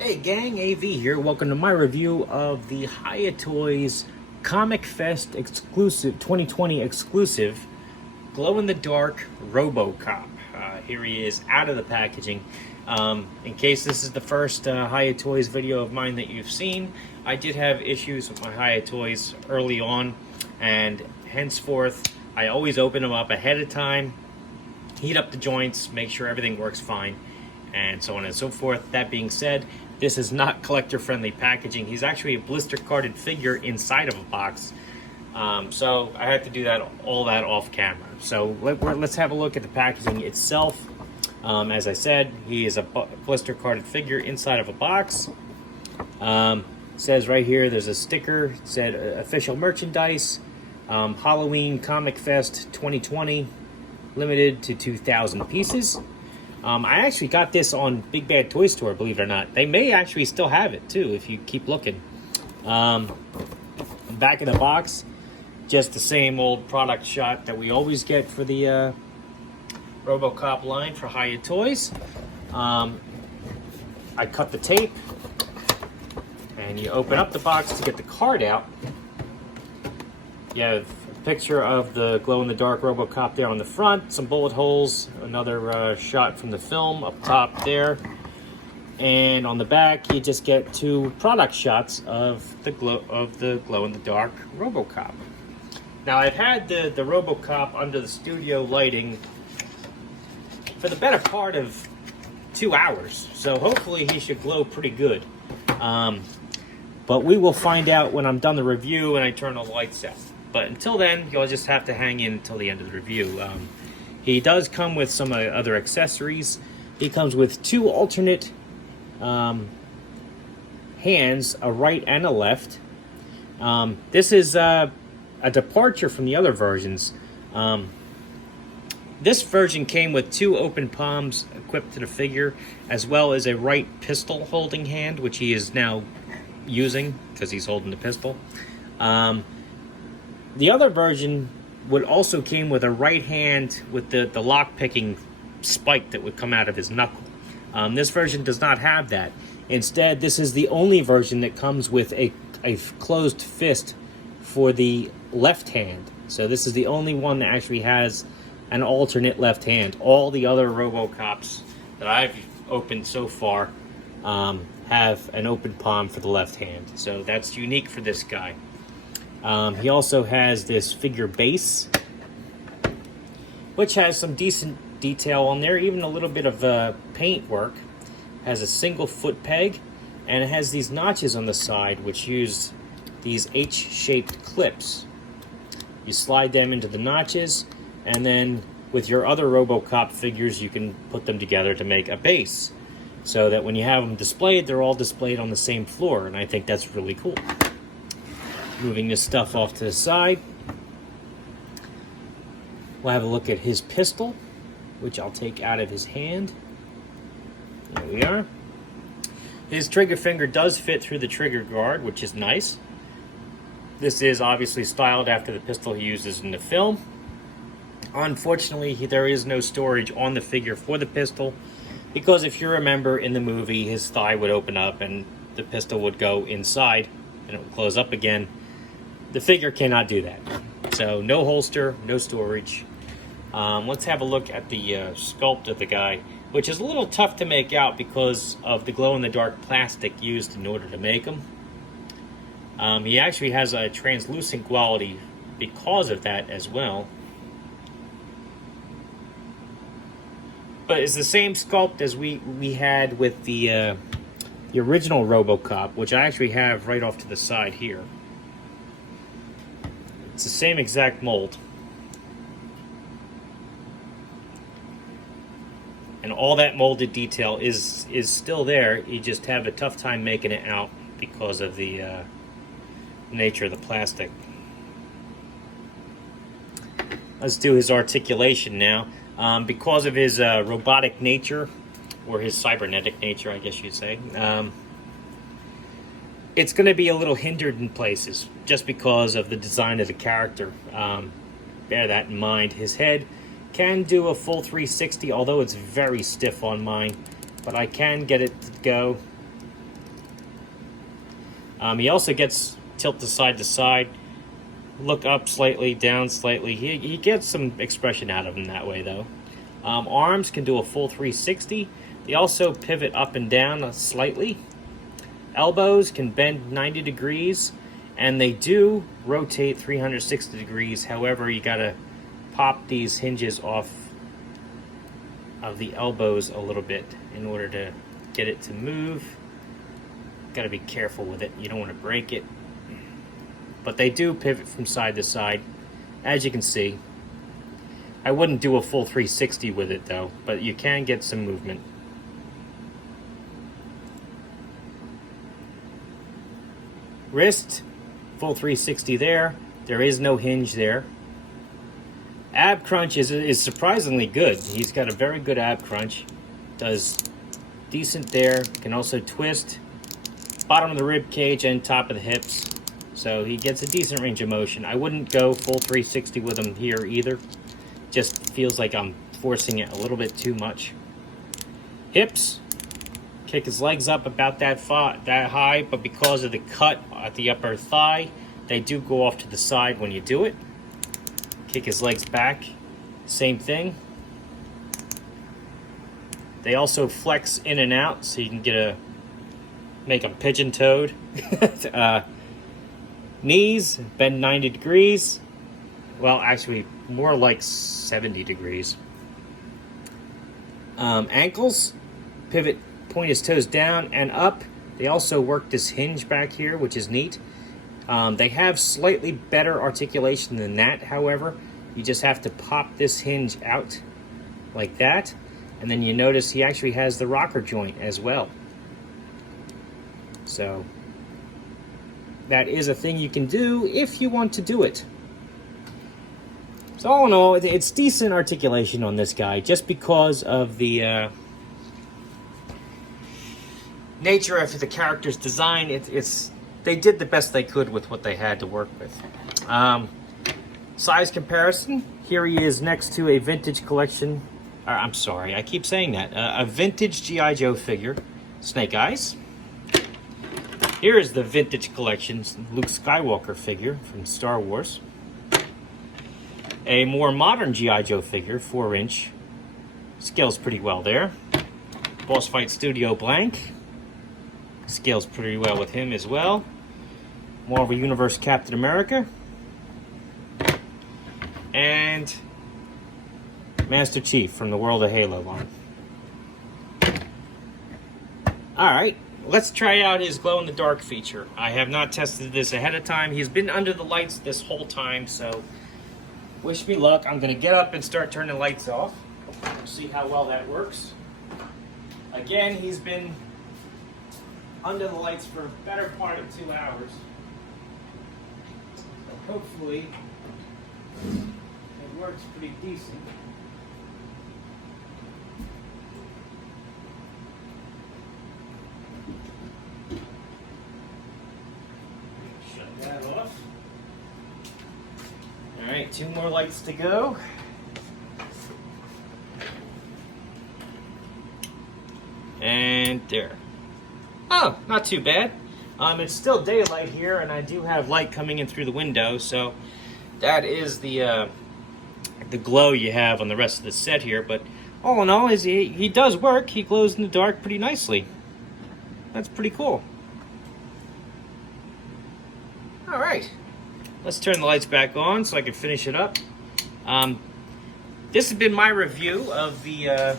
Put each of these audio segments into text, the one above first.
Hey gang, AV here. Welcome to my review of the Hiya Toys Comicfest exclusive 2020 exclusive glow-in-the-dark RoboCop. Here he is out of the packaging. In case this is the first Hiya Toys video of mine that you've seen, I did have issues with my Hiya Toys early on, and henceforth I always open them up ahead of time, heat up the joints, make sure everything works fine, and so on and so forth. That being said, this is not collector-friendly packaging. He's actually a blister-carded figure inside of a box. So I had to do all that off camera. So let's have a look at the packaging itself. As I said, he is a blister-carded figure inside of a box. Says right here, there's a sticker. It said official merchandise, Halloween Comicfest 2020, limited to 2,000 pieces. I actually got this on Big Bad Toy Store, believe it or not. They may actually still have it, too, if you keep looking. Back of the box, just the same old product shot that we always get for the RoboCop line for Hiya Toys. I cut the tape, and you open up the box to get the card out. You have a picture of the glow-in-the-dark RoboCop there on the front, some bullet holes, another shot from the film up top there, and on the back you just get two product shots of the glow-in-the-dark RoboCop. Now I've had the RoboCop under the studio lighting for the better part of 2 hours, so hopefully he should glow pretty good. But we will find out when I'm done the review and I turn the lights out. But until then, you'll just have to hang in until the end of the review. He does come with some other accessories. He comes with two alternate hands, a right and a left. This is a departure from the other versions. This version came with two open palms equipped to the figure, as well as a right pistol holding hand, which he is now using because he's holding the pistol. The other version would also came with a right hand with the lock-picking spike that would come out of his knuckle. This version does not have that. Instead, this is the only version that comes with a closed fist for the left hand. So this is the only one that actually has an alternate left hand. All the other RoboCops that I've opened so far have an open palm for the left hand. So that's unique for this guy. He also has this figure base, which has some decent detail on there, even a little bit of paint work. Has a single foot peg, and it has these notches on the side which use these H-shaped clips. You slide them into the notches, and then with your other RoboCop figures you can put them together to make a base, so that when you have them displayed, they're all displayed on the same floor, and I think that's really cool. Moving this stuff off to the side, we'll have a look at his pistol, which I'll take out of his hand. There we are. His trigger finger does fit through the trigger guard, which is nice. This is obviously styled after the pistol he uses in the film. Unfortunately, there is no storage on the figure for the pistol, because if you remember in the movie, his thigh would open up and the pistol would go inside and it would close up again. The figure cannot do that. So no holster, no storage. Let's have a look at the sculpt of the guy, which is a little tough to make out because of the glow-in-the-dark plastic used in order to make him. He actually has a translucent quality because of that as well. But it's the same sculpt as we had with the original RoboCop, which I actually have right off to the side here. It's the same exact mold. And all that molded detail is still there. You just have a tough time making it out because of the nature of the plastic. Let's do his articulation now. Because of his robotic nature, or his cybernetic nature, I guess you'd say, it's going to be a little hindered in places just because of the design of the character. Bear that in mind. His head can do a full 360, although it's very stiff on mine, but I can get it to go He also gets tilt to side, look up slightly, down slightly. He gets some expression out of him that way, though. Arms can do a full 360. They also pivot up and down slightly. Elbows can bend 90 degrees, and they do rotate 360 degrees. However, you gotta pop these hinges off of the elbows a little bit in order to get it to move. Gotta be careful with it. You don't want to break it. But they do pivot from side to side, as you can see. I wouldn't do a full 360 with it though, but you can get some movement. Wrist, full 360 there. There is no hinge there. Ab crunch is surprisingly good. He's got a very good ab crunch. Does decent there. Can also twist bottom of the rib cage and top of the hips. So he gets a decent range of motion. I wouldn't go full 360 with him here either. Just feels like I'm forcing it a little bit too much. Hips, kick his legs up about that high, but because of the cut at the upper thigh, they do go off to the side when you do it. Kick his legs back, same thing. They also flex in and out, so you can make them pigeon-toed. Knees, bend 90 degrees. Well, actually, more like 70 degrees. Ankles, pivot, point his toes down and up. They also work this hinge back here, which is neat. They have slightly better articulation than that, however. You just have to pop this hinge out like that. And then you notice he actually has the rocker joint as well. So that is a thing you can do if you want to do it. So all in all, it's decent articulation on this guy, just because of the nature of the character's design. They did the best they could with what they had to work with. Size comparison. Here he is next to a vintage collection. I'm sorry, I keep saying that. A vintage G.I. Joe figure, Snake Eyes. Here is the vintage collection Luke Skywalker figure from Star Wars. A more modern G.I. Joe figure, 4-inch. Scales pretty well there. Boss Fight Studio Blank. Scales pretty well with him as well. Marvel Universe Captain America. And Master Chief from the World of Halo line. Alright, let's try out his glow-in-the-dark feature. I have not tested this ahead of time. He's been under the lights this whole time, so wish me luck. I'm going to get up and start turning the lights off. See how well that works. Again, he's been under the lights for a better part of 2 hours. So hopefully it works pretty decent. Shut that off. Alright, 2 more lights to go. And there. Oh, not too bad. It's still daylight here, and I do have light coming in through the window, so that is the glow you have on the rest of the set here. But all in all, he does work. He glows in the dark pretty nicely. That's pretty cool. All right. Let's turn the lights back on so I can finish it up. This has been my review of the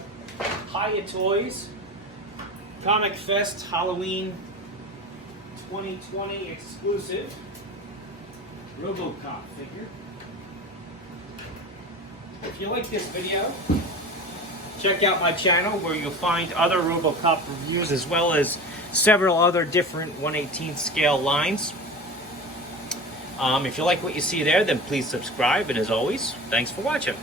Hiya Toys Comicfest Halloween 2020 exclusive RoboCop figure. If you like this video, check out my channel where you'll find other RoboCop reviews as well as several other different 1/18 scale lines. If you like what you see there, then please subscribe, and as always, thanks for watching.